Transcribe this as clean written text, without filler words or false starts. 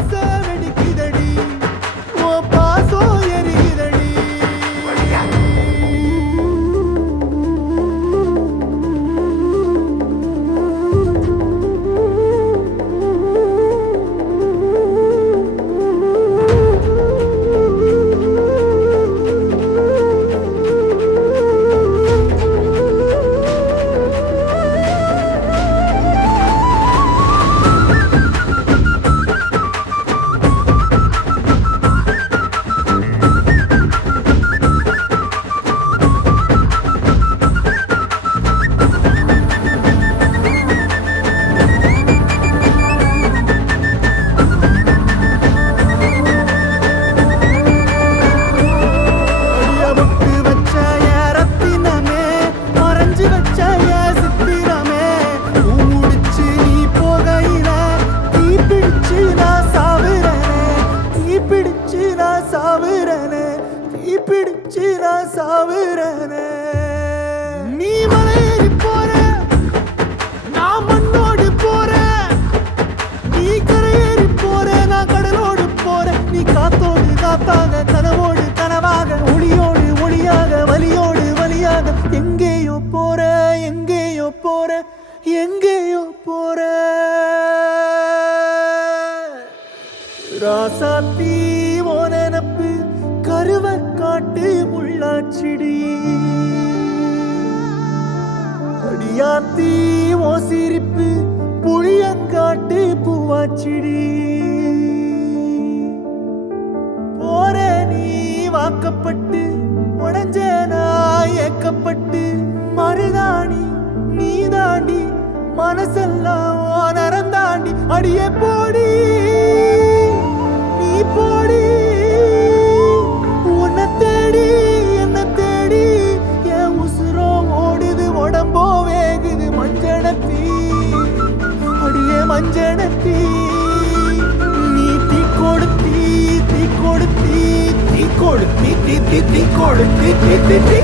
ஆசை வெடிக்குதடி ஓ பாசம் எரியுதடி நீ மலையேறி போற நான் மண்ணோடு போற நீ கரையேறி போற நான் கடலோடு போற நீ காத்தோடு காத்தாக கனவோடு கனவாக ஒளியோடு ஒளியாக வலியோடு வலியாக எங்கேயோ போற எங்கேயோ போற எங்கேயோ போற ராசாத்தி ஓ நினப்பு கருவக்காட்டு முள்ளாச்சிடி அடியாத்தி ஓ சிரிப்பு புளியங்காட்டு பூவாச்சிடி போற நீ வாக்கப்பட்டு உடஞ்ச நான் ஏக்கப்பட்டு மருதாணி நீ தாண்டி மனசெல்லாம் ஓ நரந்தாண்டி அடியே போடி நீ போடி உன்னை தேடி என்ன தேடி என் உசுரோ ஓடுது உடம்போ வேகுது மஞ்சனத்தி அடியே மஞ்சனத்தி நீ தீ கொடுத்தி தீ கொடுத்தி தீ கொடுத்தி தீ தீ தீ கொடுத்தி தீ தீ தீ